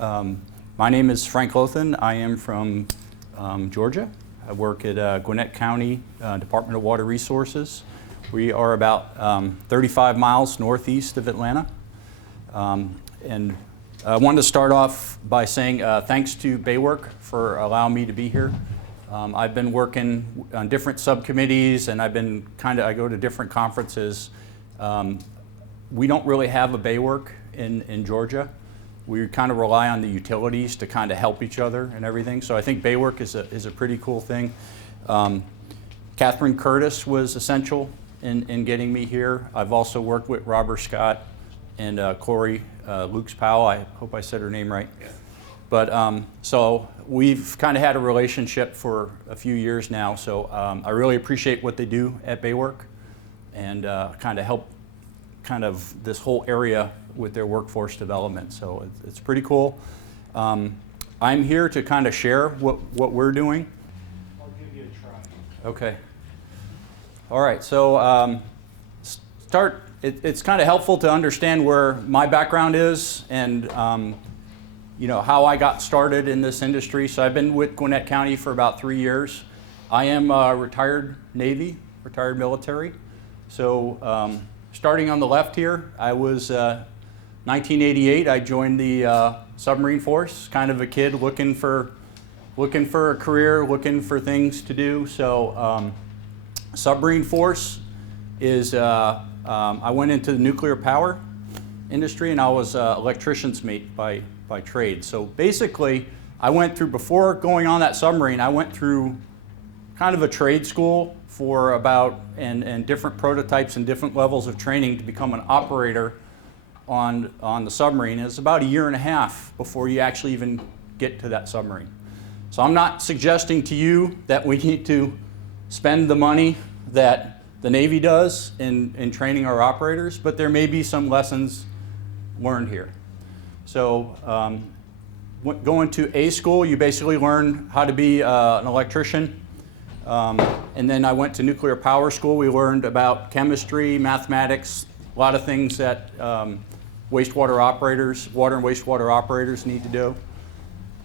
My name is Frank Loethen. I am from Georgia. I work at Gwinnett County Department of Water Resources. We are about 35 miles northeast of Atlanta. And I wanted to start off by saying thanks to BAYWORK for allowing me to be here. I've been working on different subcommittees, and I go to different conferences. We don't really have a BAYWORK in Georgia. We kind of rely on the utilities to kind of help each other and everything. So I think BAYWORK is a pretty cool thing. Catherine Curtis was essential in getting me here. I've also worked with Robert Scott and Corey Lukes Powell. I hope I said her name right. Yeah. But so we've kind of had a relationship for a few years now. So I really appreciate what they do at BAYWORK and kind of help this whole area with their workforce development. So it's pretty cool. I'm here to kind of share what we're doing. I'll give you a try. Okay. All right. So it's kind of helpful to understand where my background is and how I got started in this industry. So I've been with Gwinnett County for about 3 years. I am retired Navy, retired military. So starting on the left here, I was 1988. I joined the submarine force. Kind of a kid looking for a career, looking for things to do. So submarine force is I went into the nuclear power industry, and I was electrician's mate by trade. So basically, I went through, before going on that submarine, I went through kind of a trade school for and different prototypes and different levels of training to become an operator on the submarine. It's about 1.5 years before you actually even get to that submarine. So I'm not suggesting to you that we need to spend the money that the Navy does in training our operators, but there may be some lessons learned here. So going to A school, you basically learn how to be an electrician. And then I went to nuclear power school. We learned about chemistry, mathematics, a lot of things that water and wastewater operators need to do.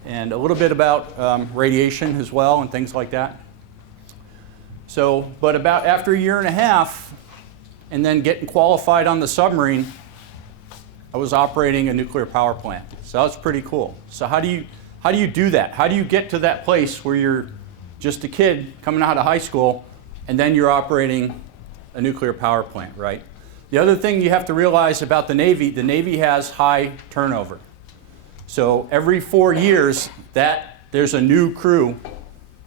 And a little bit about radiation as well and things like that. So, but after 1.5 years, and then getting qualified on the submarine, I was operating a nuclear power plant. So that's pretty cool. So how do you do that? How do you get to that place where you're just a kid coming out of high school, and then you're operating a nuclear power plant, right? The other thing you have to realize about the Navy has high turnover. So every 4 years, there's a new crew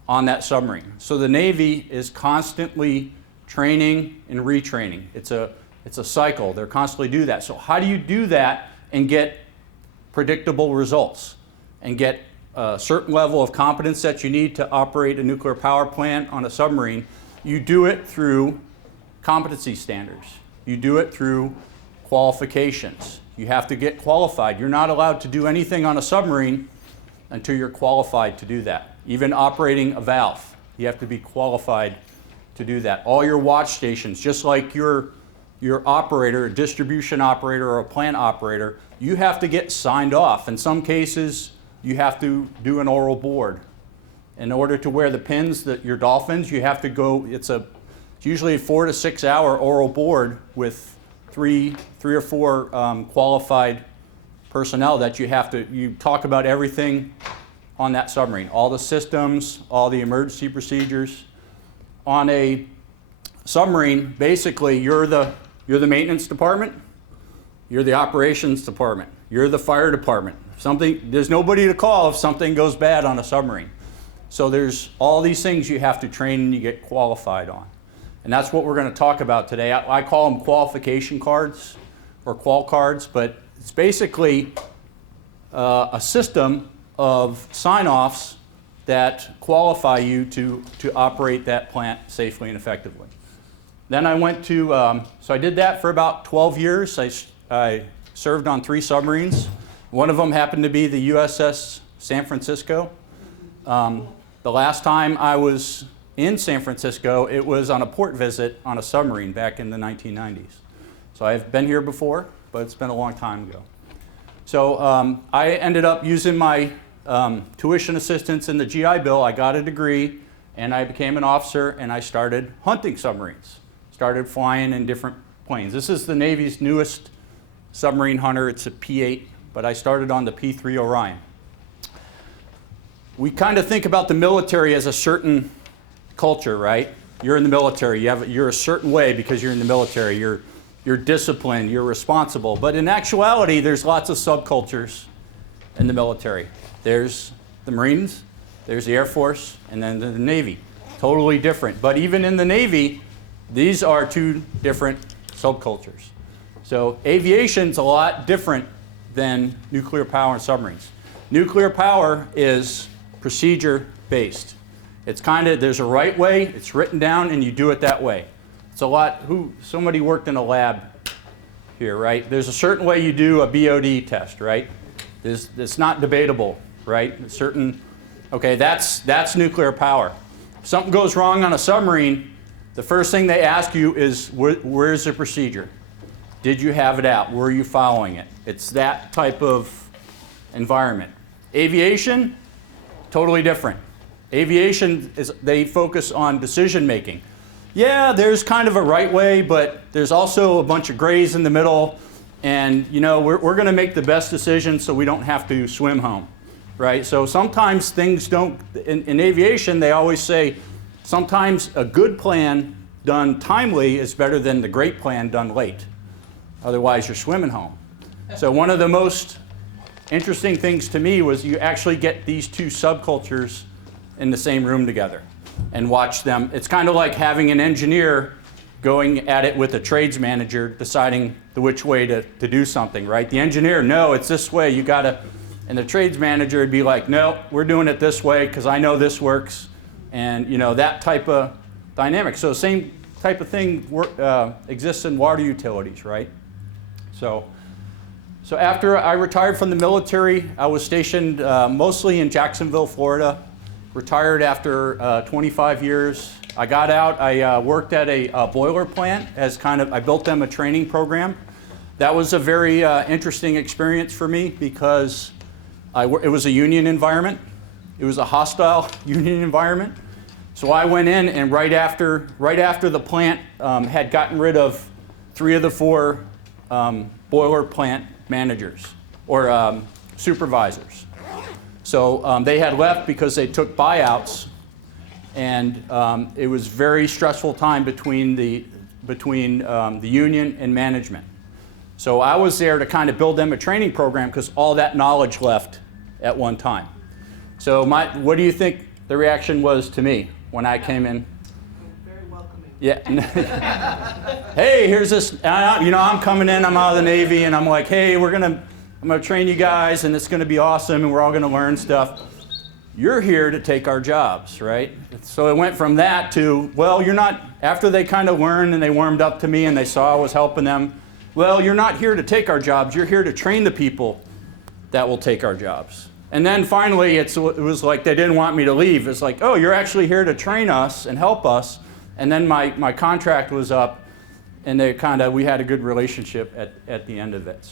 on that submarine. So the Navy is constantly training and retraining. It's a cycle. They're constantly do that. So how do you do that and get predictable results and get a certain level of competence that you need to operate a nuclear power plant on a submarine? You do it through competency standards. You do it through qualifications. You have to get qualified. You're not allowed to do anything on a submarine until you're qualified to do that. Even operating a valve, you have to be qualified to do that. All your watch stations, just like your operator, a distribution operator or a plant operator, you have to get signed off. In some cases, you have to do an oral board. In order to wear the pins, your dolphins, you have to go, it's usually a 4 to 6 hour oral board with three or four qualified personnel that you talk about everything on that submarine. All the systems, all the emergency procedures. On a submarine, basically you're the maintenance department, you're the operations department, you're the fire department. There's nobody to call if something goes bad on a submarine. So there's all these things you have to train and you get qualified on. And that's what we're going to talk about today. I call them qualification cards or qual cards, but it's basically a system of sign-offs that qualify you to operate that plant safely and effectively. Then I went to, so I did that for about 12 years. I served on 3 submarines. One of them happened to be the USS San Francisco. The last time I was in San Francisco, it was on a port visit on a submarine back in the 1990s. So I've been here before, but it's been a long time ago. So I ended up using my tuition assistance in the GI Bill. I got a degree, and I became an officer, and I started hunting submarines. Started flying in different planes. This is the Navy's newest submarine hunter. It's a P-8, but I started on the P-3 Orion. We kind of think about the military as a certain culture, right? You're in the military. You're a certain way because you're in the military. You're disciplined. You're responsible. But in actuality, there's lots of subcultures in the military. There's the Marines, there's the Air Force, and then the Navy. Totally different. But even in the Navy, these are two different subcultures. So aviation's a lot different than nuclear power and submarines. Nuclear power is procedure-based. It's there's a right way, it's written down, and you do it that way. It's a lot, somebody worked in a lab here, right? There's a certain way you do a BOD test, right? It's not debatable, right? Okay, that's nuclear power. If something goes wrong on a submarine, the first thing they ask you is, where's the procedure? Did you have it out? Were you following it? It's that type of environment. Aviation, totally different. Aviation, they focus on decision making. Yeah, there's kind of a right way, but there's also a bunch of grays in the middle, and we're going to make the best decision so we don't have to swim home, right? So sometimes things don't, in aviation they always say, sometimes a good plan done timely is better than the great plan done late. Otherwise you're swimming home. So one of the most interesting things to me was you actually get these two subcultures in the same room together and watch them. It's kind of like having an engineer going at it with a trades manager deciding which way to do something, right? The engineer, no, it's this way, you gotta, and the trades manager would be like, no, we're doing it this way because I know this works, and that type of dynamic. So same type of thing exists in water utilities, right? So after I retired from the military, I was stationed mostly in Jacksonville, Florida. Retired after 25 years. I got out, I worked at a boiler plant I built them a training program. That was a very interesting experience for me because it was a union environment. It was a hostile union environment. So I went in, and right after the plant had gotten rid of 3 of the 4 boiler plant managers or supervisors. So they had left because they took buyouts, and it was a very stressful time between the union and management. So I was there to kind of build them a training program because all that knowledge left at one time. So what do you think the reaction was to me when I came in? Very welcoming. Yeah. Hey, here's this. I'm coming in. I'm out of the Navy, and I'm like, hey, I'm going to train you guys, and it's going to be awesome, and we're all going to learn stuff. You're here to take our jobs, right? So it went from that to, well, you're not, after they kind of learned and they warmed up to me and they saw I was helping them, well, you're not here to take our jobs, you're here to train the people that will take our jobs. And then finally, it was like they didn't want me to leave. It's like, oh, you're actually here to train us and help us. And then my contract was up, and we had a good relationship at the end of it.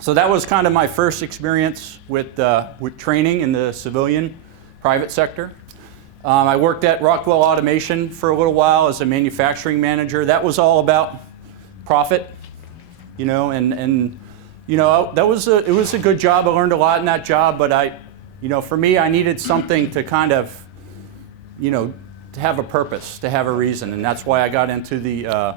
So that was kind of my first experience with training in the civilian private sector. I worked at Rockwell Automation for a little while as a manufacturing manager. That was all about profit, and it was a good job. I learned a lot in that job, but for me, I needed something to kind of, to have a purpose, to have a reason, and that's why I got into the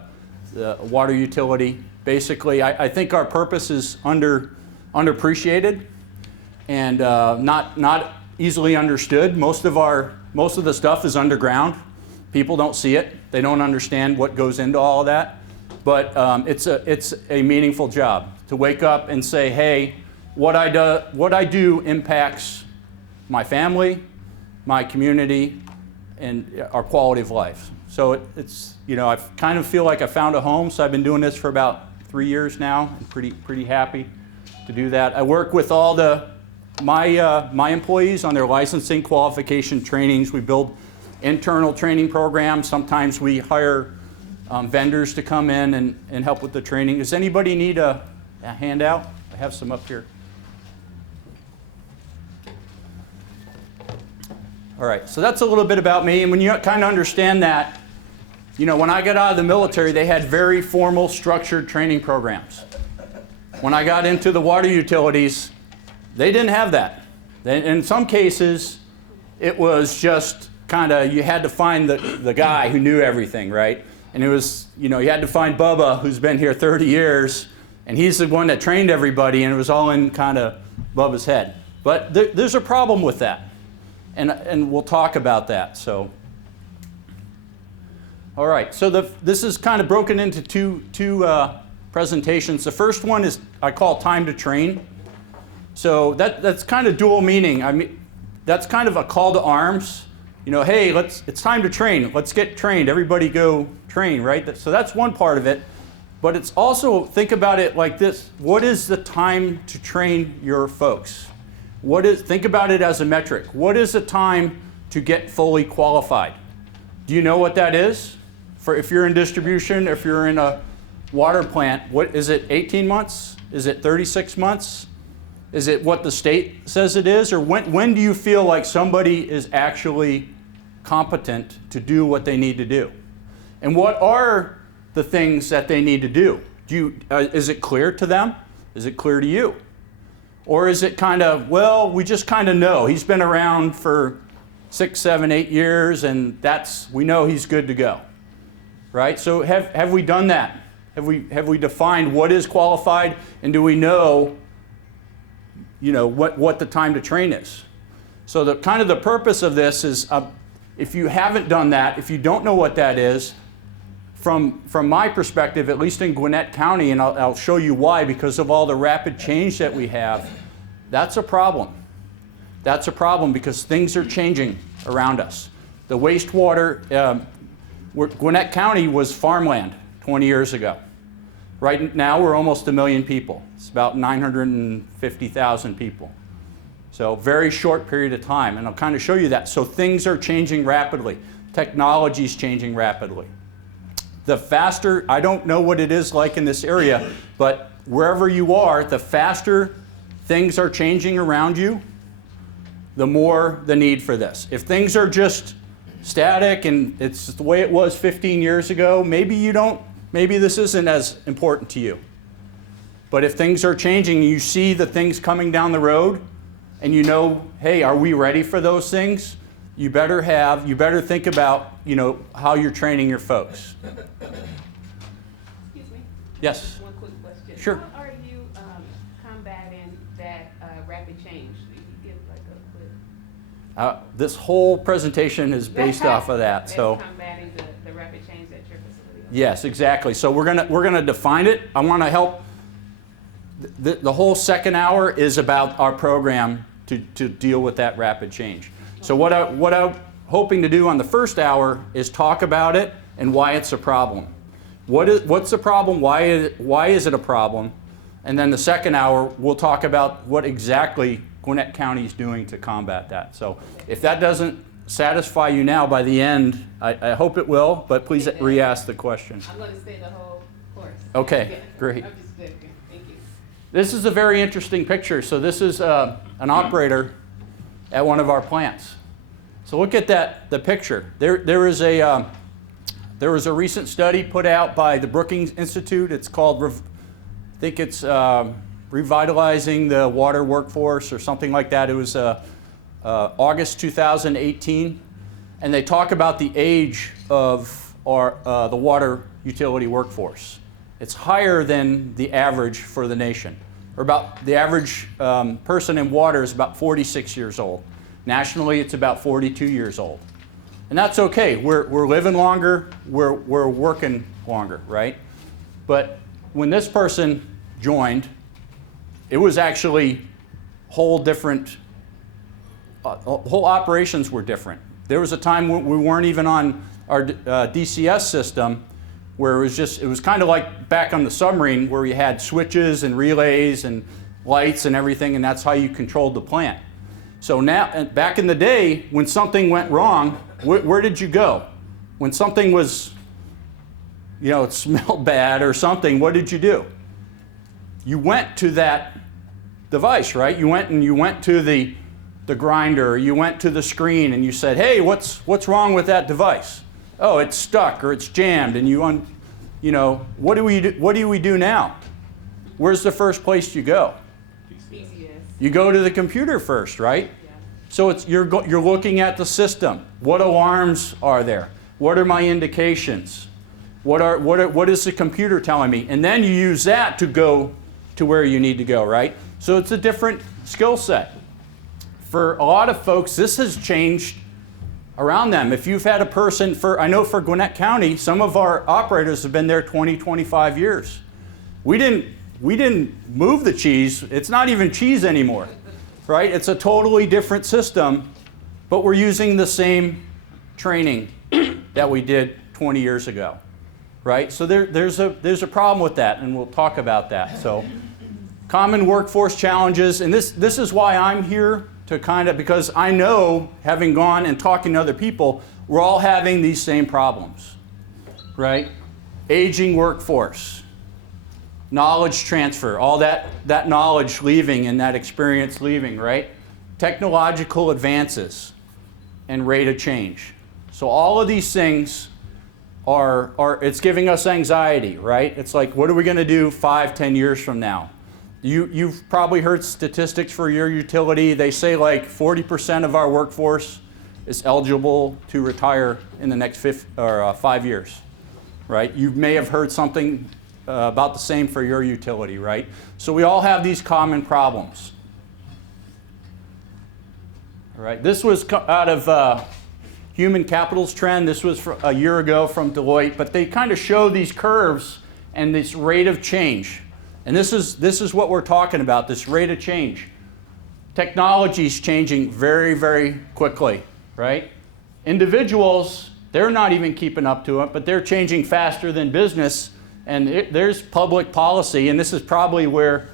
water utility. Basically, I think our purpose is underappreciated and not easily understood. Most of the stuff is underground. People don't see it. They don't understand what goes into all of that. But it's a meaningful job to wake up and say, hey, what I do impacts my family, my community, and our quality of life. So I kind of feel like I found a home. So I've been doing this for about 3 years now. I'm pretty happy to do that. I work with all my employees on their licensing qualification trainings. We build internal training programs. Sometimes we hire vendors to come in and help with the training. Does anybody need a handout? I have some up here. All right, so that's a little bit about me. And when you kind of understand that, when I got out of the military, they had very formal, structured training programs. When I got into the water utilities, they didn't have that. In some cases, it was just kind of, you had to find the guy who knew everything, right? And it was, you had to find Bubba, who's been here 30 years, and he's the one that trained everybody, and it was all in kind of Bubba's head. But there's a problem with that. And we'll talk about that. So, all right. So this is kind of broken into two presentations. The first one is I call time to train. So that's kind of dual meaning. I mean, that's kind of a call to arms. Hey, it's time to train. Let's get trained. Everybody go train, right? So that's one part of it. But it's also, think about it like this. What is the time to train your folks? Think about it as a metric. What is the time to get fully qualified? Do you know what that is? If you're in distribution, if you're in a water plant, what is it, 18 months? Is it 36 months? Is it what the state says it is? Or when do you feel like somebody is actually competent to do what they need to do? And what are the things that they need to do? Is it clear to them? Is it clear to you? Or is it kind of, well, we just kind of know. He's been around for 6, 7, 8 years, and we know he's good to go, right? So have we done that? Have we defined what is qualified, and do we know, what the time to train is? So the purpose of this is, if you haven't done that, if you don't know what that is, from my perspective, at least in Gwinnett County, and I'll show you why, because of all the rapid change that we have, that's a problem. That's a problem because things are changing around us. The wastewater, Gwinnett County was farmland 20 years ago. Right now, we're almost 1 million people. It's about 950,000 people. So very short period of time, and I'll kind of show you that. So things are changing rapidly. Technology is changing rapidly. The faster, I don't know what it is like in this area, but wherever you are, the faster things are changing around you, the more the need for this. If things are just static and it's the way it was 15 years ago, maybe this isn't as important to you. But if things are changing, you see the things coming down the road, and hey, are we ready for those things? You better think about, how you're training your folks. Excuse me? Yes? One quick question. Sure. How are you combating that rapid change? Can you give like a quick... This whole presentation is based off of that. So combating the rapid change at your facility? yes, exactly. So we're gonna define it. I want to help. The whole second hour is about our program to deal with that rapid change. So what I'm hoping to do on the first hour is talk about it and why it's a problem. What's the problem? Why is it a problem? And then the second hour, we'll talk about what exactly Gwinnett County is doing to combat that. So if that doesn't satisfy you now, by the end, I hope it will, but please re-ask the question. I'm going to stay the whole course. Okay, Yeah. great. I'm just joking. Thank you. This is a very interesting picture. So this is an operator at one of our plants. So look at the picture. There was a recent study put out by the Brookings Institute. It's called, I think it's Revitalizing the Water Workforce or something like that. It was August 2018. And they talk about the age of the water utility workforce. It's higher than the average for the nation. Or about the average person in water is about 46 years old. Nationally, it's about 42 years old. And that's okay. We're living longer, we're working longer, right? But when this person joined, it was actually whole operations were different. There was a time when we weren't even on our DCS system, where it was kind of like back on the submarine where you had switches and relays and lights and everything, and that's how you controlled the plant. So now, back in the day, when something went wrong, where did you go? When something was, it smelled bad or something, what did you do? You went to that device, right? You went to the the grinder, you went to the screen and you said, hey, what's wrong with that device? Oh, it's stuck or it's jammed, and you know, what do we do now? Where's the first place you go? PCS. You go to the computer first, right? Yeah. So you're looking at the system. What alarms are there? What are my indications? What is the computer telling me? And then you use that to go to where you need to go, right? So it's a different skill set. For a lot of folks, this has changed around them. If you've had a person I know for Gwinnett County, some of our operators have been there 20, 25 years. We didn't move the cheese. It's not even cheese anymore, right? It's a totally different system, but we're using the same training that we did 20 years ago, right? So there's a problem with that, and we'll talk about that. So common workforce challenges, and this is why I'm here, to because I know, having gone and talking to other people, we're all having these same problems, right? Aging workforce, knowledge transfer, all that knowledge leaving and that experience leaving, right? Technological advances and rate of change. So all of these things it's giving us anxiety, right? It's like, what are we going to do 5, 10 years from now? You've probably heard statistics for your utility. They say like 40% of our workforce is eligible to retire in the next 5 years, right? You may have heard something about the same for your utility, right? So we all have these common problems. All right, this was out of Human Capital's trend. This was a year ago from Deloitte, but they kind of show these curves and this rate of change. And this is what we're talking about, this rate of change. Technology is changing very, very quickly, right? Individuals, they're not even keeping up to it, but they're changing faster than business. And there's public policy, and this is probably where,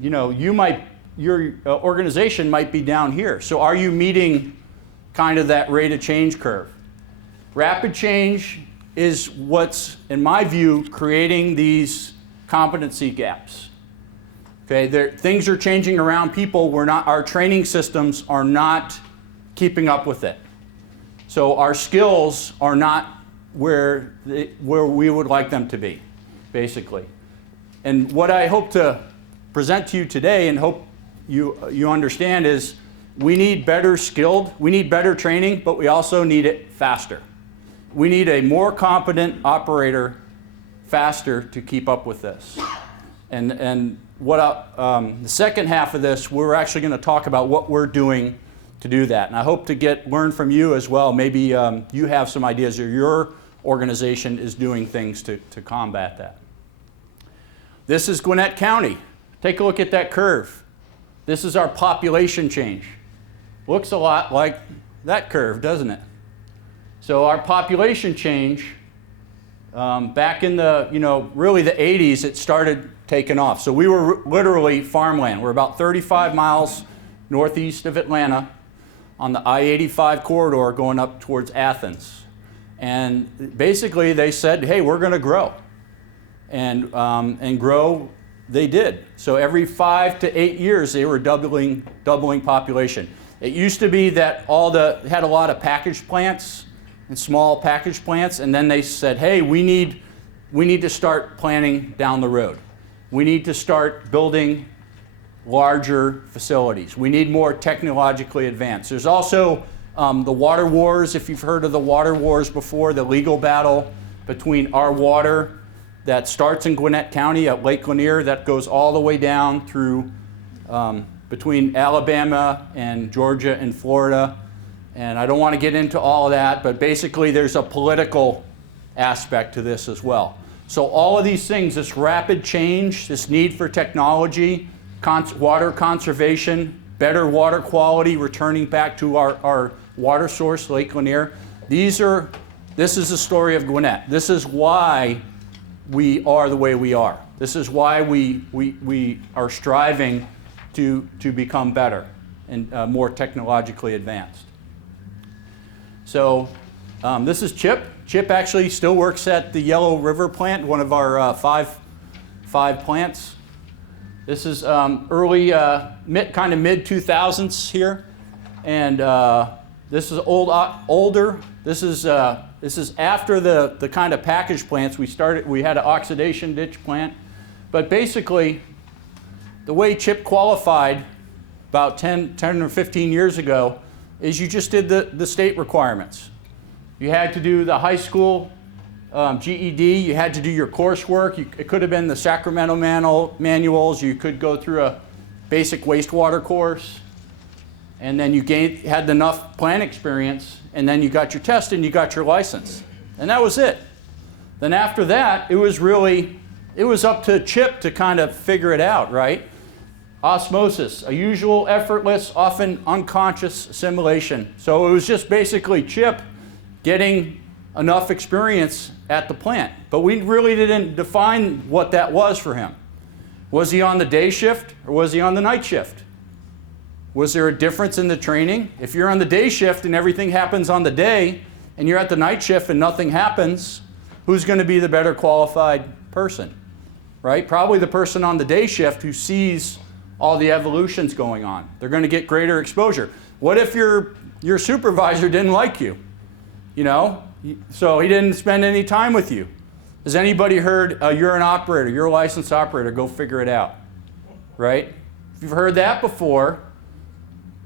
you know, your organization might be down here. So are you meeting kind of that rate of change curve? Rapid change is what's, in my view, creating these competency gaps. Okay, things are changing around people. Our training systems are not keeping up with it. So our skills are not where we would like them to be, basically. And what I hope to present to you today, and hope you understand, is we need better training, but we also need it faster. We need a more competent operator faster to keep up with this. And the second half of this, we're actually going to talk about what we're doing to do that. And I hope to learn from you as well. Maybe you have some ideas, or your organization is doing things to combat that. This is Gwinnett County. Take a look at that curve. This is our population change. Looks a lot like that curve, doesn't it? So our population change, back in the, really the 80s, it started taking off. So we were literally farmland. We're about 35 miles northeast of Atlanta on the I-85 corridor going up towards Athens. And basically they said, hey, we're going to grow. And grow they did. So every 5 to 8 years they were doubling population. It used to be that had a lot of package plants and small package plants, and then they said, hey, we need to start planning down the road. We need to start building larger facilities. We need more technologically advanced. There's also the water wars, if you've heard of the water wars before, the legal battle between our water that starts in Gwinnett County at Lake Lanier, that goes all the way down through between Alabama and Georgia and Florida. And I don't want to get into all of that, but basically there's a political aspect to this as well. So all of these things, this rapid change, this need for technology, water conservation, better water quality, returning back to our water source, Lake Lanier, this is the story of Gwinnett. This is why we are the way we are. This is why we are striving to become better and more technologically advanced. So this is Chip. Chip actually still works at the Yellow River plant, one of our five plants. This is early, mid 2000s here. And this is older. This is after the kind of package plants we started. We had an oxidation ditch plant. But basically, the way CHIP qualified about 10 or 15 years ago is you just did the state requirements. You had to do the high school GED. You had to do your coursework. It could have been the Sacramento manuals. You could go through a basic wastewater course. And then you had enough plant experience, and then you got your test and you got your license. And that was it. Then after that, it was up to CHIP to kind of figure it out, right? Osmosis, a usual, effortless, often unconscious assimilation. So it was just basically CHIP getting enough experience at the plant. But we really didn't define what that was for him. Was he on the day shift or was he on the night shift? Was there a difference in the training? If you're on the day shift and everything happens on the day, and you're at the night shift and nothing happens, who's going to be the better qualified person? Right? Probably the person on the day shift who sees all the evolutions going on. They're going to get greater exposure. What if your supervisor didn't like you? You know, so he didn't spend any time with you. Has anybody heard, you're an operator, you're a licensed operator, go figure it out? Right? If you've heard that before,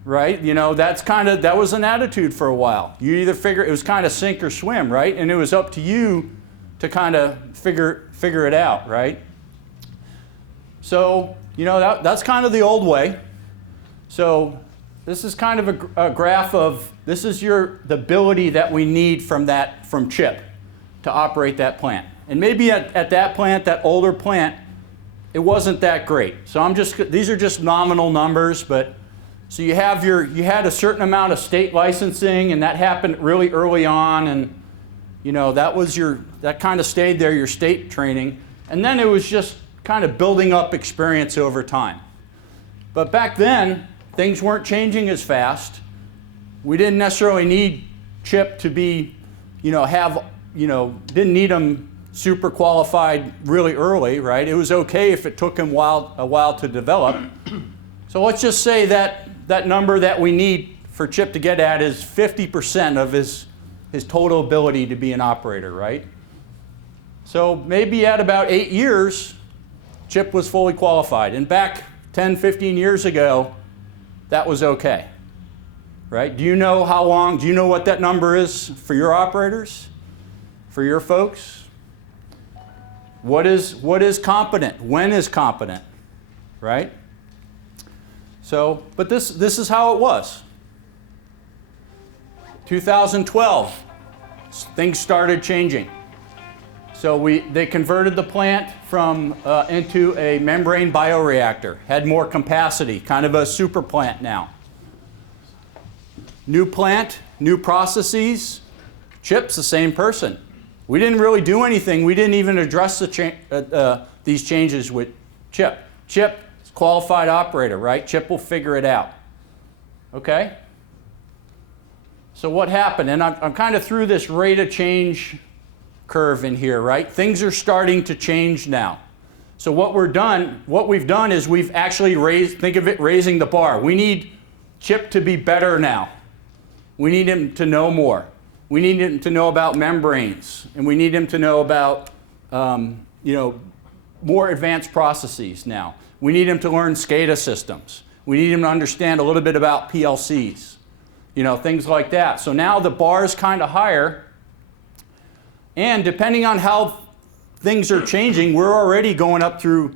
right, you know, that was an attitude for a while. You either it was kind of sink or swim, right? And it was up to you to kind of figure it out, right? So, you know, that's kind of the old way. So this is kind of a graph of, this is the ability that we need from CHIP to operate that plant. And maybe at that plant, that older plant, it wasn't that great. So these are just nominal numbers, but so you had a certain amount of state licensing, and that happened really early on, and you know, that kind of stayed there, your state training. And then it was just kind of building up experience over time. But back then, things weren't changing as fast. We didn't necessarily need CHIP to be, you know, didn't need them super qualified really early, right? It was okay if it took him a while to develop. So let's just say that number that we need for CHIP to get at is 50% of his total ability to be an operator, right? So maybe at about 8 years, CHIP was fully qualified. And back 10, 15 years ago, that was okay, right? Do you know how long, do you know what that number is for your operators, for your folks? What is competent? When is competent, right? So, but this is how it was. 2012, things started changing. So they converted the plant into a membrane bioreactor, had more capacity, kind of a super plant now. New plant, new processes, CHIP's the same person. We didn't really do anything. We didn't even address these changes with CHIP. CHIP is qualified operator, right? CHIP will figure it out. Okay? So what happened? And I'm kind of through this rate of change curve in here, right? Things are starting to change now. So what we've done is we've actually think of it raising the bar. We need CHIP to be better now. We need him to know more. We need him to know about membranes, and we need him to know about more advanced processes now. We need him to learn SCADA systems. We need him to understand a little bit about PLCs, things like that. So now the bar is kind of higher, and depending on how things are changing, we're already going up through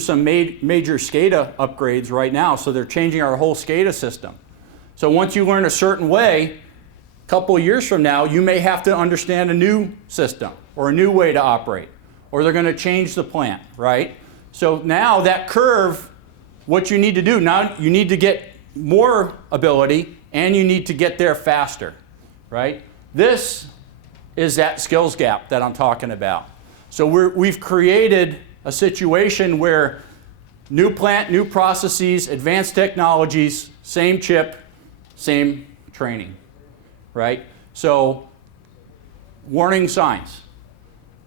some major SCADA upgrades right now, so they're changing our whole SCADA system. So once you learn a certain way, a couple of years from now, you may have to understand a new system or a new way to operate, or they're going to change the plant, right? So now that curve, what you need to do, now you need to get more ability and you need to get there faster, right? This is that skills gap that I'm talking about. So we've created a situation where new plant, new processes, advanced technologies, same CHIP, same training, right? So warning signs.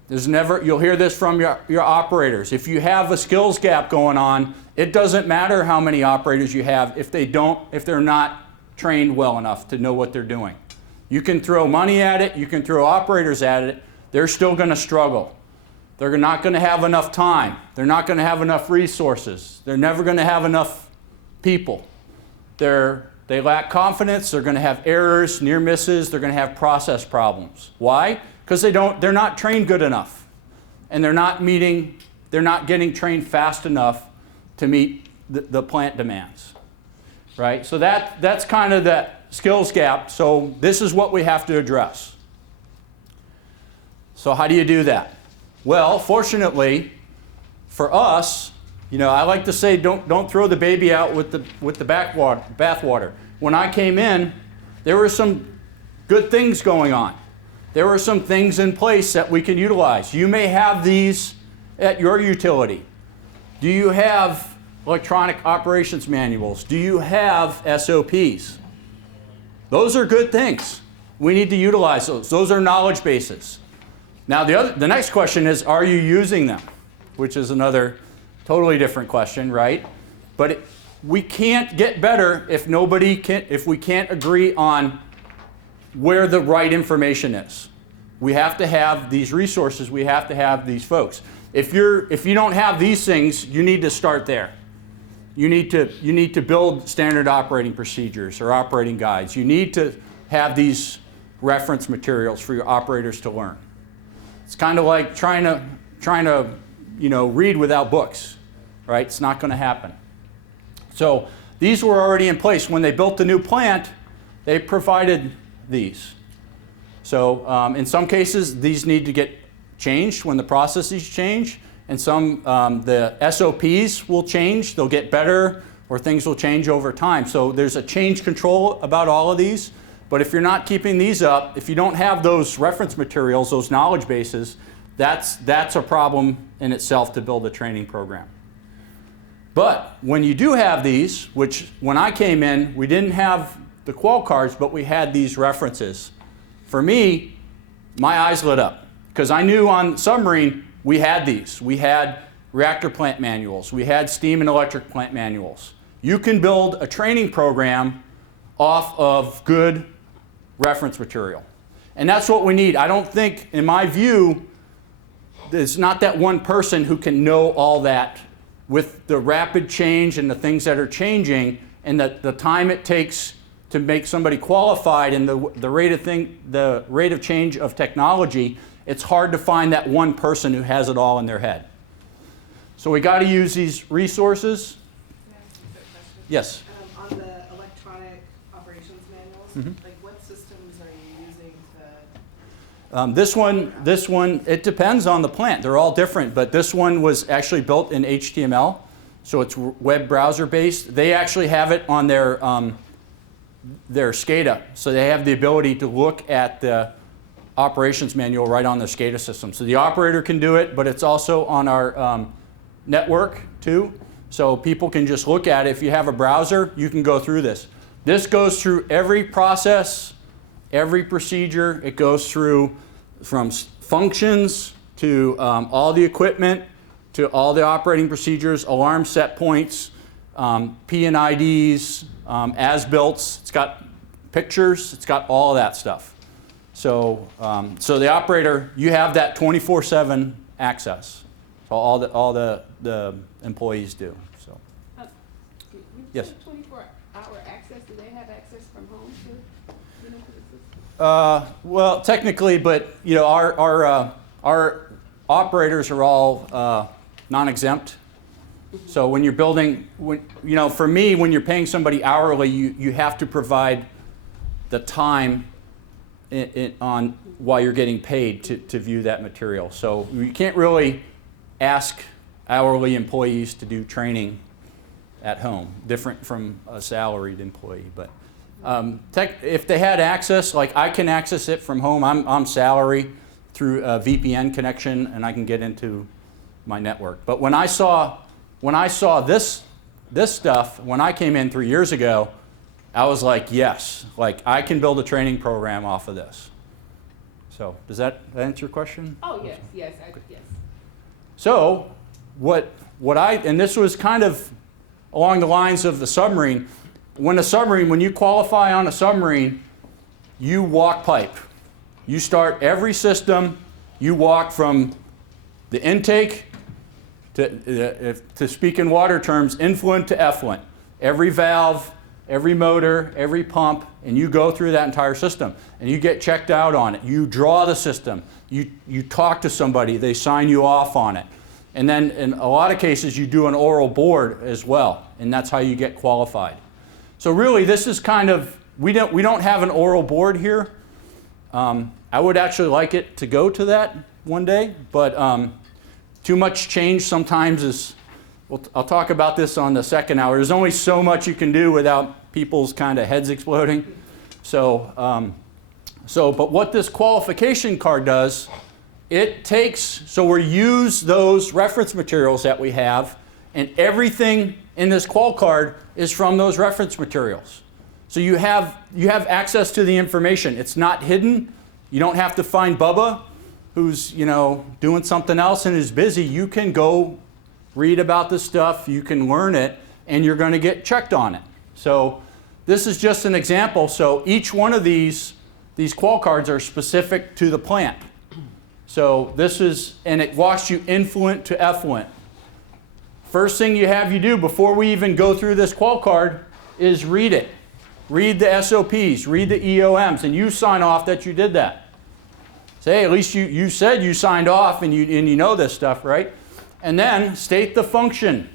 You'll hear this from your operators. If you have a skills gap going on, it doesn't matter how many operators you have if they're not trained well enough to know what they're doing. You can throw money at it, you can throw operators at it, they're still going to struggle. They're not going to have enough time. They're not going to have enough resources. They're never going to have enough people. They lack confidence. They're going to have errors, near misses. They're going to have process problems. Why? Because they're not trained good enough, and they're not getting trained fast enough to meet the plant demands, right? So that's kind of that skills gap. So this is what we have to address. So how do you do that? Well, fortunately for us, I like to say don't throw the baby out with the bathwater. When I came in, there were some good things going on. There were some things in place that we can utilize. You may have these at your utility. Do you have electronic operations manuals? Do you have SOPs? Those are good things. We need to utilize those. Those are knowledge bases. Now the next question is, are you using them? Which is another totally different question, right? But we can't get better if we can't agree on where the right information is. We have to have these resources. We have to have these folks. If you don't have these things, you need to start there. You need to build standard operating procedures or operating guides. You need to have these reference materials for your operators to learn. It's kind of like trying to read without books, right? It's not going to happen. So these were already in place. When they built the new plant, they provided these. So in some cases, these need to get changed when the processes change. And some, the SOPs will change. They'll get better, or things will change over time. So there's a change control about all of these. But if you're not keeping these up, if you don't have those reference materials, those knowledge bases, that's a problem in itself to build a training program. But when you do have these, which when I came in, we didn't have the qual cards, but we had these references. For me, my eyes lit up, because I knew on submarine we had these. We had reactor plant manuals. We had steam and electric plant manuals. You can build a training program off of good reference material. And that's what we need. I don't think, in my view, there's not that one person who can know all that. With the rapid change and the things that are changing, and the time it takes to make somebody qualified, and the rate of change of technology, it's hard to find that one person who has it all in their head. So we got to use these resources. Yes. On the electronic operations manuals, like what systems are you using to? This one, it depends on the plant. They're all different, but this one was actually built in HTML, so it's web browser based. They actually have it on their SCADA, so they have the ability to look at the operations manual right on the SCADA system. So the operator can do it, but it's also on our network too. So people can just look at it. If you have a browser, you can go through this. This goes through every process, every procedure. It goes through from functions to all the equipment, to all the operating procedures, alarm set points, P&IDs, as-builts. It's got pictures. It's got all of that stuff. So, so the operator, you have that 24/7 access. So all the employees do. So, yes. 24-hour access. Do they have access from home too? Well, technically, but our operators are all non-exempt. So when you're building, for me, when you're paying somebody hourly, you have to provide the time on while you're getting paid to view that material. So you can't really ask hourly employees to do training at home, different from a salaried employee. But if they had access, like I can access it from home. I'm salary through a VPN connection, and I can get into my network. But when I saw this stuff, when I came in 3 years ago, I was like, yes, like I can build a training program off of this. So does that answer your question? Oh, yes, yes. So and this was kind of along the lines of the submarine, when you qualify on a submarine, you walk pipe. You start every system, you walk from the intake to speak in water terms, influent to effluent. Every valve, every motor, every pump, and you go through that entire system. And you get checked out on it. You draw the system. You talk to somebody. They sign you off on it. And then in a lot of cases, you do an oral board as well. And that's how you get qualified. So really, this is kind of, we don't have an oral board here. I would actually like it to go to that one day, but too much change sometimes is, I'll talk about this on the second hour. There's only so much you can do without people's kind of heads exploding. So, but what this qualification card does, it takes, so we use those reference materials that we have, and everything in this qual card is from those reference materials. So you have access to the information. It's not hidden. You don't have to find Bubba, who's doing something else and is busy. You can go read about this stuff. You can learn it, and you're going to get checked on it. So this is just an example. So each one of these qual cards are specific to the plant. So this is, and it walks you influent to effluent. First thing you do before we even go through this qual card is read it. Read the SOPs, read the EOMs, and you sign off that you did that. Say, hey, at least you said you signed off and you know this stuff, right? And then state the function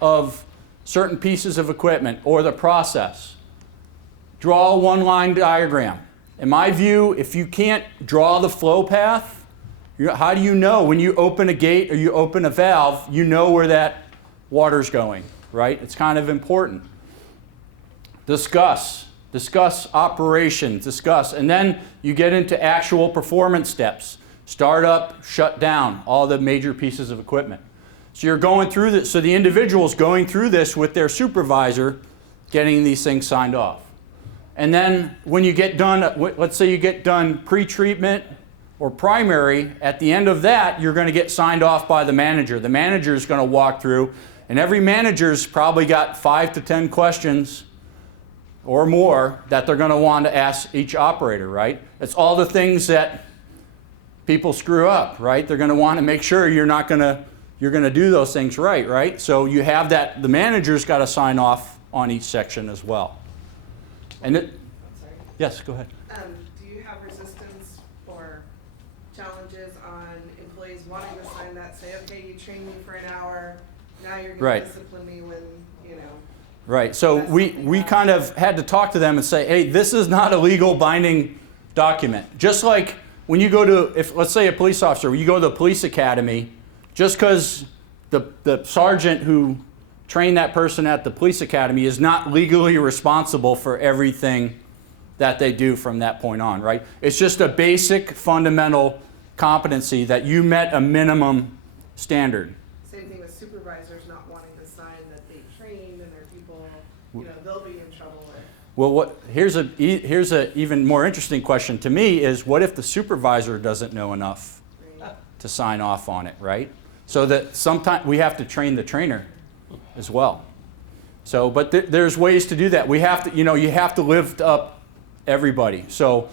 of certain pieces of equipment or the process. Draw a one-line diagram. In my view, if you can't draw the flow path, how do you know when you open a gate or you open a valve, you know where that water's going, right? It's kind of important. Discuss operations, and then you get into actual performance steps. Start up, shut down, all the major pieces of equipment. So you're going through this, so the individual's going through this with their supervisor, getting these things signed off. And then when you get done, let's say you get done pre-treatment or primary, at the end of that, you're going to get signed off by the manager. The manager is going to walk through, and every manager's probably got 5 to 10 questions or more that they're going to want to ask each operator, right? It's all the things that people screw up, right? They're going to want to make sure you're going to do those things right? So you have that, the manager's got to sign off on each section as well. And Sorry. Yes, go ahead. Do you have resistance or challenges on employees wanting to sign that, say, okay, you trained me for an hour, now you're going to discipline me when, Right, so we kind of had to talk to them and say, hey, this is not a legal binding document. Just like when you go to, let's say a police officer, when you go to the police academy, just because the sergeant who trained that person at the police academy is not legally responsible for everything that they do from that point on, right? It's just a basic fundamental competency that you met a minimum standard. Same thing with supervisors not wanting to sign that they trained and their people, they'll be in trouble with. Well, here's a even more interesting question to me is, what if the supervisor doesn't know enough to sign off on it, right? So that sometimes we have to train the trainer as well. So, but there's ways to do that. We have to, you have to lift up everybody. So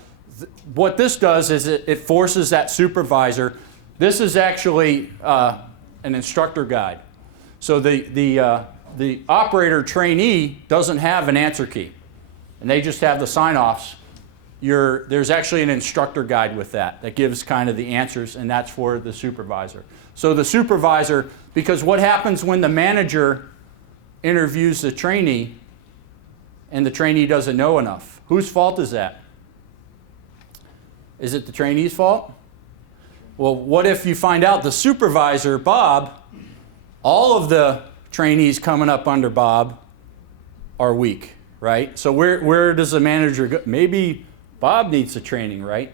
what this does is it forces that supervisor. This is actually an instructor guide. So the operator trainee doesn't have an answer key, and they just have the sign-offs. There's actually an instructor guide with that gives kind of the answers, and that's for the supervisor. So the supervisor, because what happens when the manager interviews the trainee and the trainee doesn't know enough? Whose fault is that? Is it the trainee's fault? Well, what if you find out the supervisor, Bob, all of the trainees coming up under Bob are weak, right? So where does the manager go? Maybe Bob needs the training, right?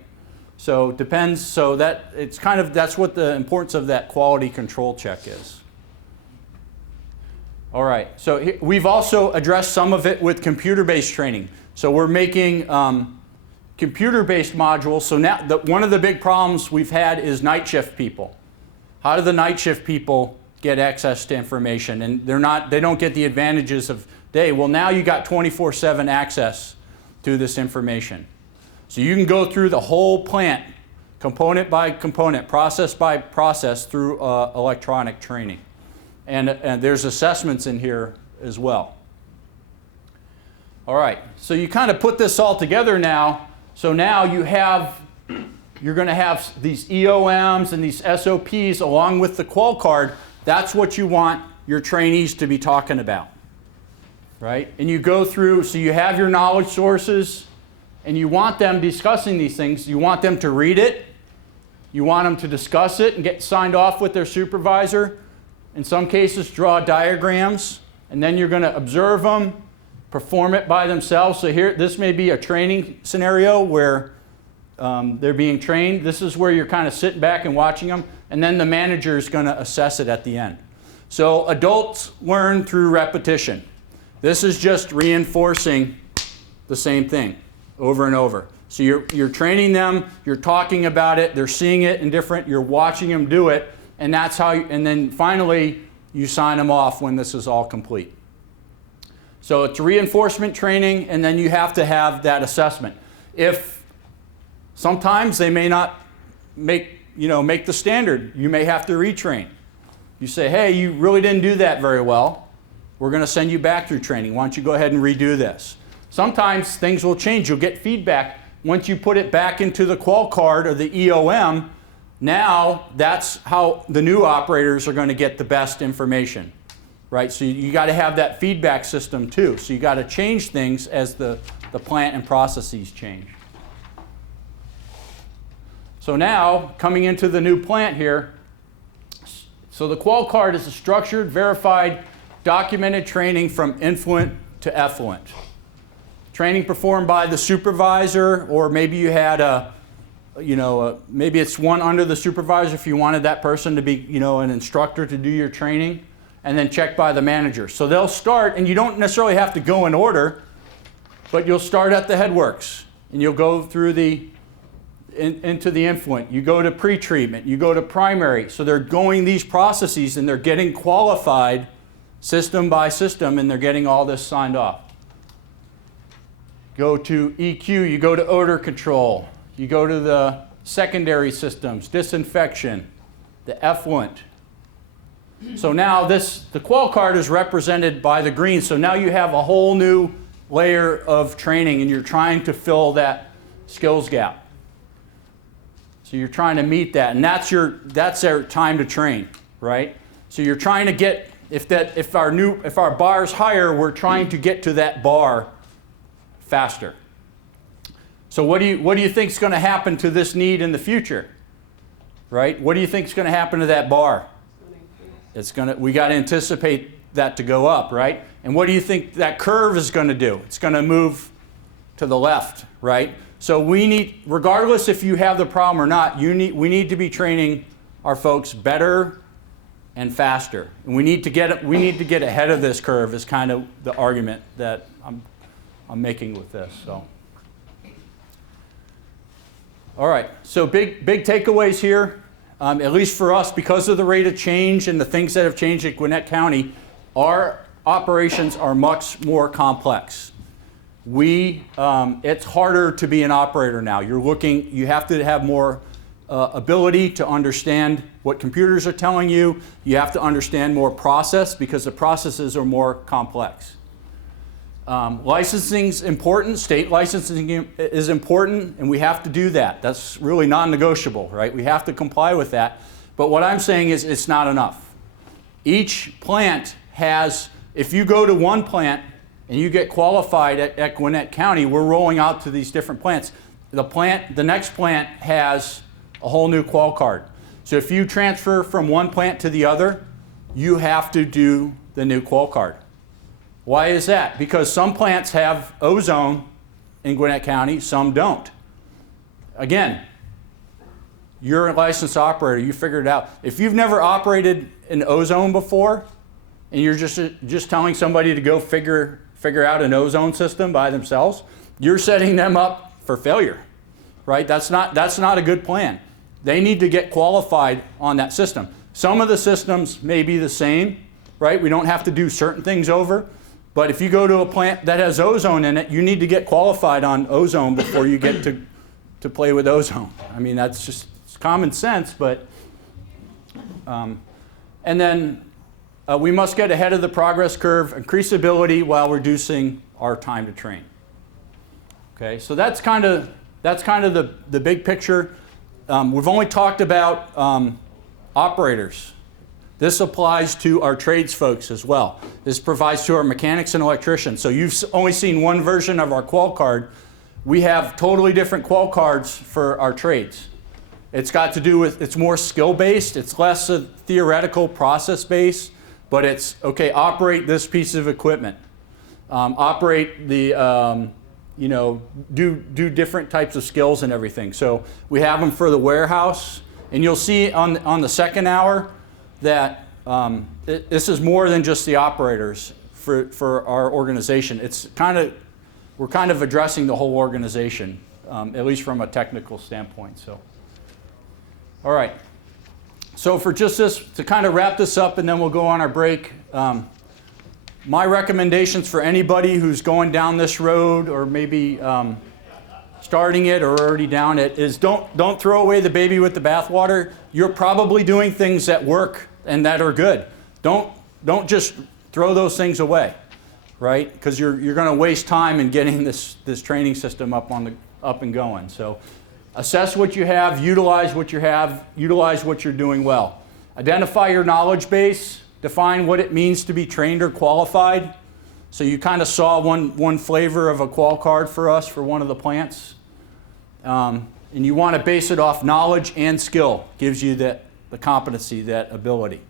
So it depends. So that's what the importance of that quality control check is. All right. So we've also addressed some of it with computer-based training. So we're making computer-based modules. So now one of the big problems we've had is night shift people. How do the night shift people get access to information, and they don't get the advantages of, hey, well, now you got 24/7 access to this information. So you can go through the whole plant, component by component, process by process through electronic training. And there's assessments in here as well. All right, so you kind of put this all together now. So now you're going to have these EOMs and these SOPs along with the qual card. That's what you want your trainees to be talking about, right? And you go through, so you have your knowledge sources, and you want them discussing these things. You want them to read it. You want them to discuss it and get signed off with their supervisor. In some cases, draw diagrams, and then you're going to observe them, perform it by themselves. So here, this may be a training scenario where they're being trained. This is where you're kind of sitting back and watching them, and then the manager is going to assess it at the end. So adults learn through repetition. This is just reinforcing the same thing over and over. So you're training them, you're talking about it, they're seeing it in different, you're watching them do it, and that's how, and then finally you sign them off when this is all complete. So it's reinforcement training, and then you have to have that assessment. If sometimes they may not make the standard, you may have to retrain. You say, hey, you really didn't do that very well. We're going to send you back through training. Why don't you go ahead and redo this? Sometimes things will change. You'll get feedback. Once you put it back into the qual card or the EOM, now that's how the new operators are going to get the best information, right? So you got to have that feedback system too. So you got to change things as the plant and processes change. So now, coming into the new plant here, so the qual card is a structured, verified, documented training from influent to effluent. Training performed by the supervisor, or maybe you had maybe it's one under the supervisor if you wanted that person to be, an instructor to do your training, and then checked by the manager. So they'll start, and you don't necessarily have to go in order, but you'll start at the headworks, and you'll go through into the influent. You go to pre-treatment, you go to primary. So they're going these processes, and they're getting qualified system by system, and they're getting all this signed off. Go to EQ, you go to odor control, you go to the secondary systems, disinfection, the effluent. So now the qual card is represented by the green, so now you have a whole new layer of training, and you're trying to fill that skills gap. So you're trying to meet that, and that's their time to train, right? So you're trying to get, if our bar's higher, we're trying to get to that bar faster. So what do you think is going to happen to this need in the future? Right? What do you think is going to happen to that bar? We got to anticipate that to go up, right? And what do you think that curve is going to do? It's going to move to the left, right? So we need, regardless if you have the problem or not, we need to be training our folks better and faster. And we need to get ahead of this curve is kind of the argument that I'm making with this. So, all right. So big takeaways here. At least for us, because of the rate of change and the things that have changed at Gwinnett County, our operations are much more complex. It's harder to be an operator now. You have to have more ability to understand what computers are telling you. You have to understand more process because the processes are more complex. Licensing is important. State licensing is important, and we have to do that. That's really non-negotiable, right? We have to comply with that. But what I'm saying is it's not enough. Each plant has, if you go to one plant and you get qualified at Gwinnett County, we're rolling out to these different plants. The next plant has a whole new qual card. So if you transfer from one plant to the other, you have to do the new qual card. Why is that? Because some plants have ozone in Gwinnett County, some don't. Again, you're a licensed operator, you figured it out. If you've never operated an ozone before, and you're just telling somebody to go figure out an ozone system by themselves, you're setting them up for failure, right? That's not a good plan. They need to get qualified on that system. Some of the systems may be the same, right? We don't have to do certain things over. But if you go to a plant that has ozone in it, you need to get qualified on ozone before you get to play with ozone. I mean, that's just it's common sense, but... and then we must get ahead of the progress curve, increase ability while reducing our time to train. Okay, so that's kind of the big picture. We've only talked about operators. This applies to our trades folks as well. This provides to our mechanics and electricians. So you've only seen one version of our qual card. We have totally different qual cards for our trades. It's got to do with, it's more skill-based, it's less a theoretical process-based, but it's, okay, operate this piece of equipment. Operate the, do different types of skills and everything. So we have them for the warehouse, and you'll see on the second hour that this is more than just the operators for our organization. We're kind of addressing the whole organization, at least from a technical standpoint. So, all right. So for just this, to kind of wrap this up, and then we'll go on our break. My recommendations for anybody who's going down this road, or maybe starting it or already down it, is don't throw away the baby with the bathwater. You're probably doing things that work and that are good. Don't just throw those things away, right? Because you're going to waste time in getting this training system up and going. So assess what you have, utilize what you have, utilize what you're doing well. Identify your knowledge base, define what it means to be trained or qualified. So you kind of saw one flavor of a qual card for us for one of the plants. And you want to base it off knowledge and skill. Gives you the competency, that ability.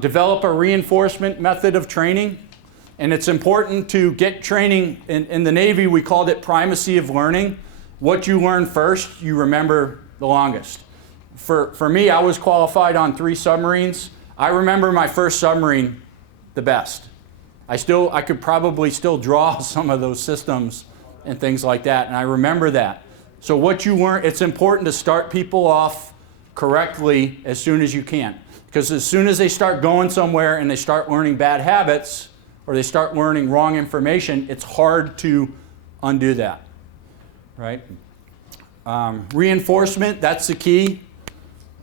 Develop a reinforcement method of training. And it's important to get training. In the Navy, we called it primacy of learning. What you learn first, you remember the longest. For me, I was qualified on 3 submarines. I remember my first submarine the best. I could probably still draw some of those systems and things like that, and I remember that. So what you learn, it's important to start people off correctly as soon as you can. Because as soon as they start going somewhere and they start learning bad habits, or they start learning wrong information, it's hard to undo that, right? Reinforcement, that's the key.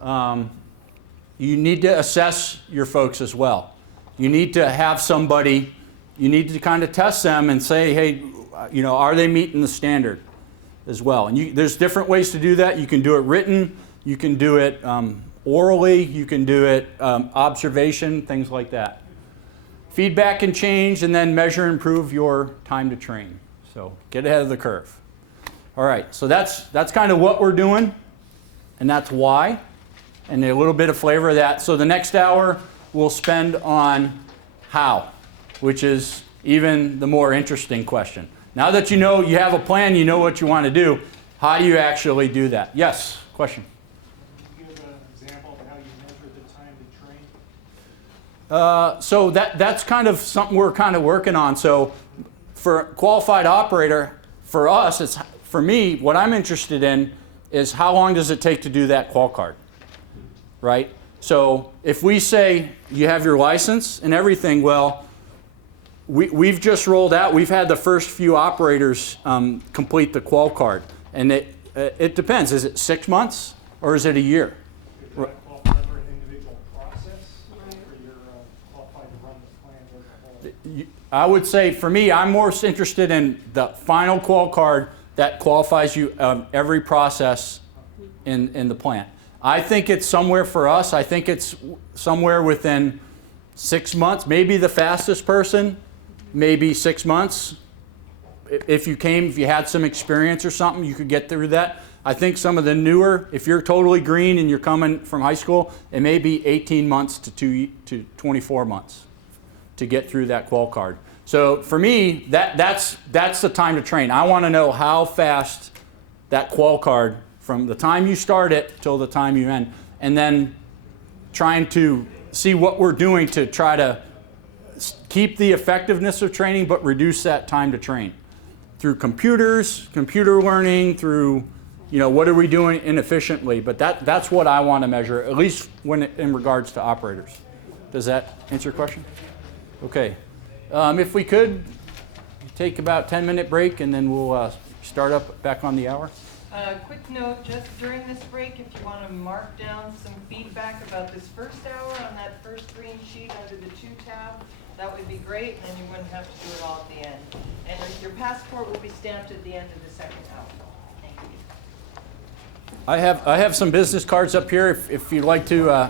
You need to assess your folks as well. You need to have somebody, you need to kind of test them and say, hey, are they meeting the standard as well? And there's different ways to do that. You can do it written, you can do it orally, you can do it observation, things like that. Feedback and change, and then measure and improve your time to train. So get ahead of the curve. All right, so that's kind of what we're doing, and that's why. And a little bit of flavor of that. So the next hour we'll spend on how, which is even the more interesting question. Now that you know you have a plan, you know what you want to do, how do you actually do that? Yes, question? Can you give an example of how you measure the time to train? So that's kind of something we're kind of working on. So for qualified operator, for us, for me, what I'm interested in is how long does it take to do that qual card? Right? So if we say you have your license and everything, well, we've just rolled out, we've had the first few operators complete the qual card. And it depends. Is it 6 months or is it a year? Could you qualify for an individual process, or you're qualified to run the plan as a whole? I would say for me, I'm more interested in the final qual card that qualifies you every process in the plant. I think it's somewhere for us, I think it's somewhere within 6 months, maybe the fastest person, maybe 6 months. If you had some experience or something, you could get through that. I think some of the newer, if you're totally green and you're coming from high school, it may be 18 months to 24 months to get through that qual card. So for me, that's the time to train. I want to know how fast that qual card, from the time you start it till the time you end, and then trying to see what we're doing to try to keep the effectiveness of training but reduce that time to train through computers, computer learning, through what are we doing inefficiently? But that's what I want to measure, at least in regards to operators. Does that answer your question? Okay. If we could take about 10-minute break, and then we'll start up back on the hour. Quick note, just during this break, if you want to mark down some feedback about this first hour on that first green sheet under the 2 tab, that would be great, and then you wouldn't have to do it all at the end. And your passport will be stamped at the end of the second hour. Thank you. I have some business cards up here if you'd like to,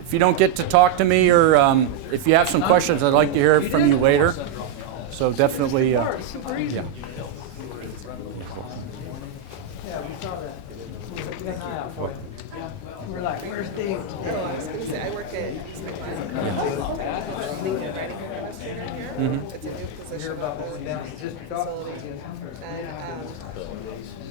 if you don't get to talk to me, or if you have some questions, I'd like to hear from you later. So definitely, yeah. We're like, where's Dave today? Oh, I was gonna say, I work at It's a new position about the facility. And,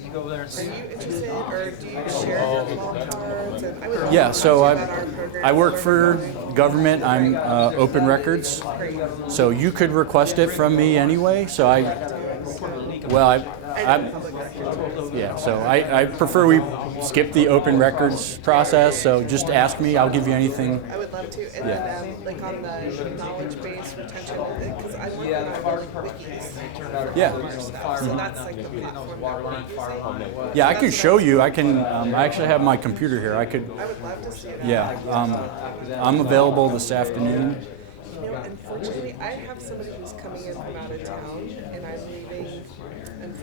You go over there and see. are you interested, or do you share your call cards? And I would love Yeah, to so talk about our programs. I work for government. I'm open records, so you could request it from me anyway. So yeah. So I prefer we skip the open records process. So just ask me. I'll give you anything. I would love to. And then, like on the knowledge base retention, because I'm working on wikis. Yeah. Stuff. So that's like the platform that we're using. Yeah, I can show you. I can. I actually have my computer here. I could. I would love to see that. Yeah. I'm available this afternoon. Unfortunately, I have somebody who's coming in from out of town, and I'm leaving.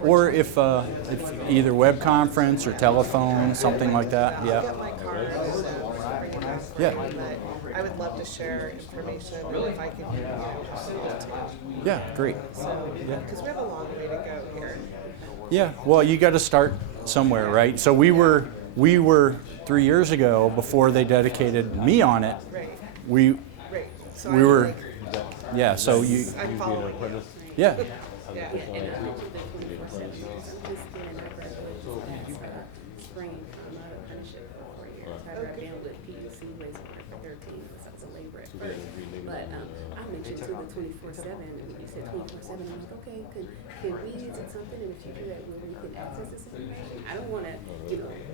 Or if either web conference or telephone, something like that. I'll Yeah. get my card and bring it up. Yeah. But I would love to share information if I can, Yeah. Great. Yeah. because we have a long way to go here. Yeah. Well, you got to start somewhere, right? So we were 3 years ago, before they dedicated me on it. Right. We So we I'm were. like, Yeah. So you. I'm following. Yeah. Yeah. Spring, I'm out of apprenticeship for 4 years. I've been with PUC ways for 13 because I was a laborer at first. But I mentioned to the 24/7, and you said 24/7. I'm like, okay, could we, is it something in the future that where we can access this information? I don't want to,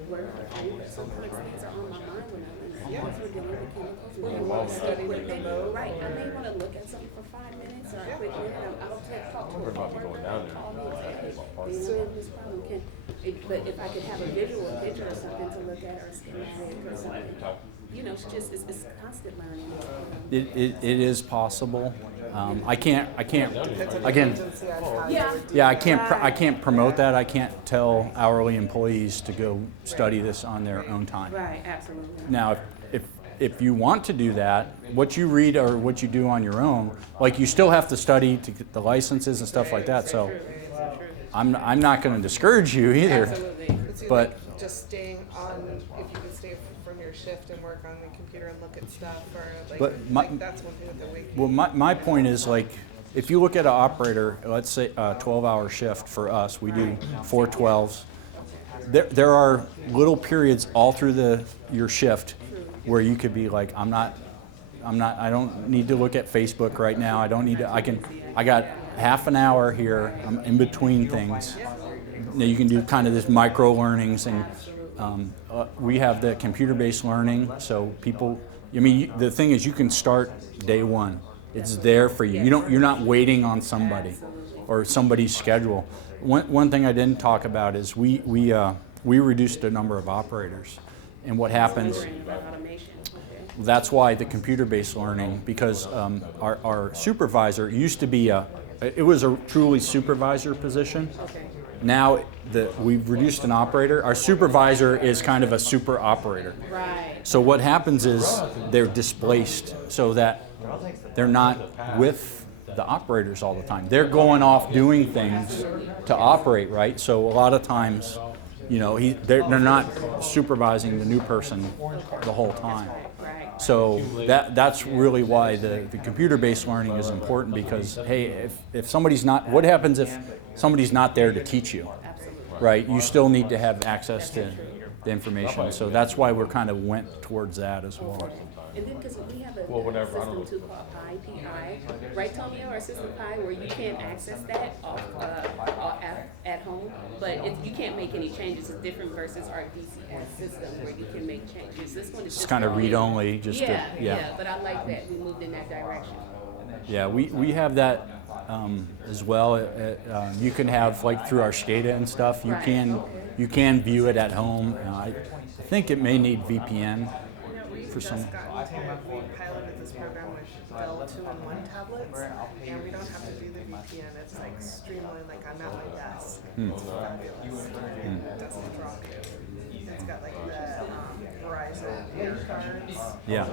work for free, but sometimes things are on my mind when I'm dealing with chemicals. When you want to study the remote. Right, I may want to look at something for 5 minutes or a quick minute. I'll talk to a coworker, call me and say, hey, do you know this problem? But if I could have a visual picture or something to look at, or a schematic or something, it's constant learning. It is possible. I can't. Again. Yeah. I can't promote that. I can't tell hourly employees to go study this on their own time. Right, absolutely. Now, if you want to do that, what you read or what you do on your own, like you still have to study to get the licenses and stuff like that. So I'm not going to discourage you either. Absolutely. But just staying on, if you could stay from your shift and work on the computer and look at stuff, or like, But that's one thing with the wiki. well, my point is, like, if you look at an operator, let's say a 12-hour shift for us, we do 4 12s. There are little periods all through your shift where you could be like, I don't need to look at Facebook right now. I don't need to, I got half an hour here. I'm in between things. Now you can do kind of this micro learnings, and we have the computer-based learning. So people, the thing is, you can start day one. It's there for you. You're not waiting on somebody or somebody's schedule. One thing I didn't talk about is we reduced the number of operators, and what happens. That's why the computer-based learning, because our supervisor used to be it was a truly supervisor position. Now we've reduced an operator. Our supervisor is kind of a super operator. Right. So what happens is they're displaced, so that they're not with the operators all the time. They're going off doing things to operate, right? So a lot of times, they're not supervising the new person the whole time. So that's really why the computer-based learning is important, because, hey, if somebody's not, what happens if somebody's not there to teach you, right? You still need to have access to the information. So that's why we're kind of went towards that as well. And then, because we have a Well, whatever, I don't system know. too called PI, right, Tonio, or System Pi, where you can't access that off, at home, but you can't make any changes. It's different versus our DCS system where you can make changes. This one is It's just kind of only- read only, just Yeah, to, yeah, but I like that we moved in that direction. Yeah, we have that as well. You can have, like, through our SCADA and stuff, Right, you can view it at home. I think it may need VPN. You know, we've For just some- gotten to, we piloted this program with Dell 2-in-1 tablets, and we don't have to do the VPN. It's like streamlined, like I'm at my desk. It's fabulous. It doesn't drop you. It's got like the Verizon air cards. Yeah.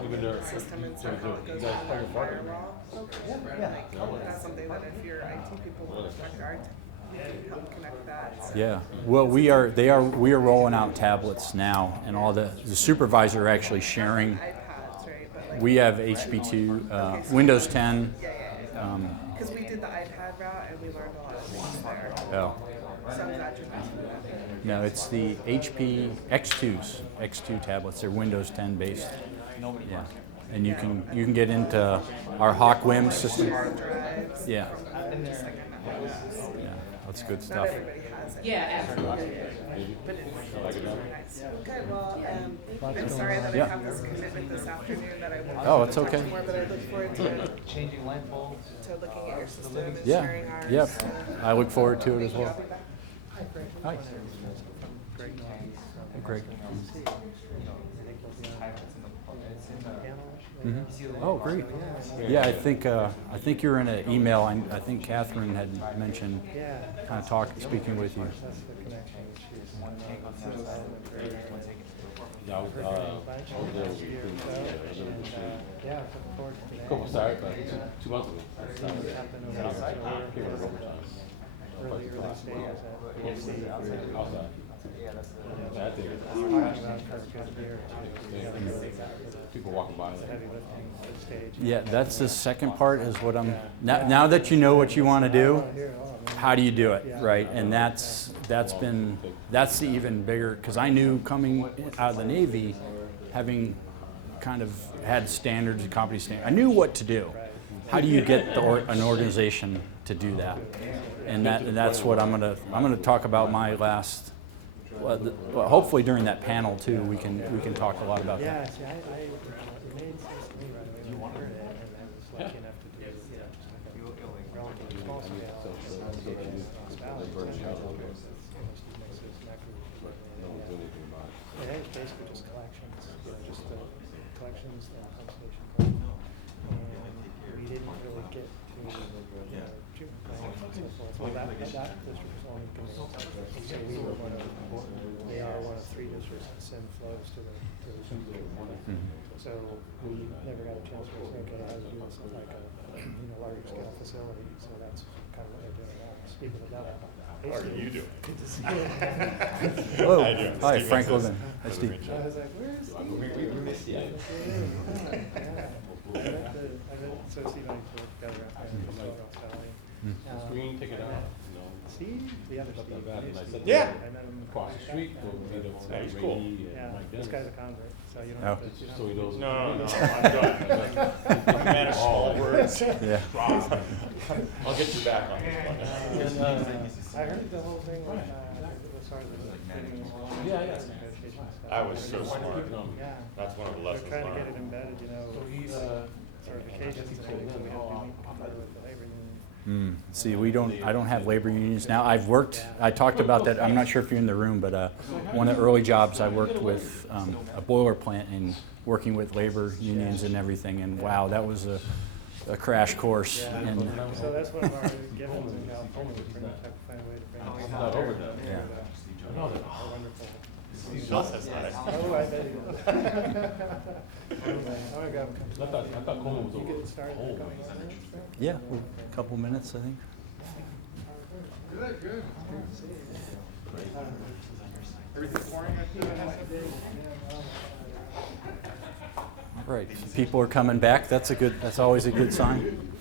System inside how it goes on the firewall. Like, that's something that if your IT people want to connect our, help connect that. So. Yeah. Well, we are rolling out tablets now, and all the supervisors are actually sharing. iPads, right? But like, We have HP2, Windows 10. because we did the iPad route and we learned a lot of things there. Oh. So I'm glad you're passing that. No, it's the HP X2 tablets. They're Windows 10 based. Yeah, and you can get into our HawkWIM system. Drives. Yeah, Just like I'm at my desk. yeah, that's good Not stuff. everybody has it. Yeah, absolutely. But it's really nice. Okay, well, I'm sorry that I Yeah. have this commitment this afternoon that I won't. Oh, it's talk okay. more, but I look forward to Changing light bulbs. looking at your system and Yeah, sharing ours. yep. I look forward to it as Thank you. well. I'll be back. Hi. Greg. Oh, great. Yeah, I think you're in an email. I think Catherine had mentioned, kind of speaking with you. Yeah, I was there with you. Couple, sorry, but 2 months ago. Outside. Came over overtime. Outside. Yeah, I think people walking by. Yeah, that's the second part is what I'm, now that you know what you want to do, how do you do it, right? And that's the even bigger, because I knew coming out of the Navy, having kind of had standards and competency standards, I knew what to do. How do you get an organization to do that? And that's what I'm gonna talk about my last. Well, hopefully during that panel too, we can talk a lot about that. Yeah, see, it made sense to me right away when I heard it, and I was lucky enough to do, just like a relatively small scale. It is basically just collections, just the collections, the compensation card. And we didn't really get to, treatment plans and so forth. Well, that district was only convinced. So we were they are one of 3 districts that send flows to the So we never got a chance to say, okay, how do we do this in like a larger scale facility? So that's kind of what they're doing now. Speaking of that, How are you doing? good to see you. Hello. How you doing? Hi, Steve Frank Mixes. Loethen. Hi, Steve. I was like, where's Steve? We miss you. I bet so Steve and I put together after Ross Valley. Screen, take it out, Steve, the other Steve. bad, and I said, Yeah. I met him across the street, we'll meet up Yeah, he's with cool. Brady Yeah, and Mike this Dennis. guy's a convert, so you don't Oh. have to. Just so he knows. No, I'm good. I'm man of small words. Yeah. I'll get you back on this And, one. I heard the whole thing when, as far as the meetings. Yeah. Negotiation stuff. I was so smart. Yeah. That's one of the They're lessons trying to get it learned. embedded, certifications and everything, so we have to meet with the labor union. See, I don't have labor unions now. I talked about that, I'm not sure if you're in the room, but one of the early jobs I worked with a boiler plant and working with labor unions and everything, and wow, that was a crash course. And So that's one of our givens in California, we're trying to find a way to bring this Not over there. Yeah. Our wonderful. Just as nice. Oh, I bet he was. Oh, my God. I thought Coleman was You over. get started. Oh, yeah, a couple minutes, I think. Good. Everything pouring, I think. All right, people are coming back. That's always a good sign.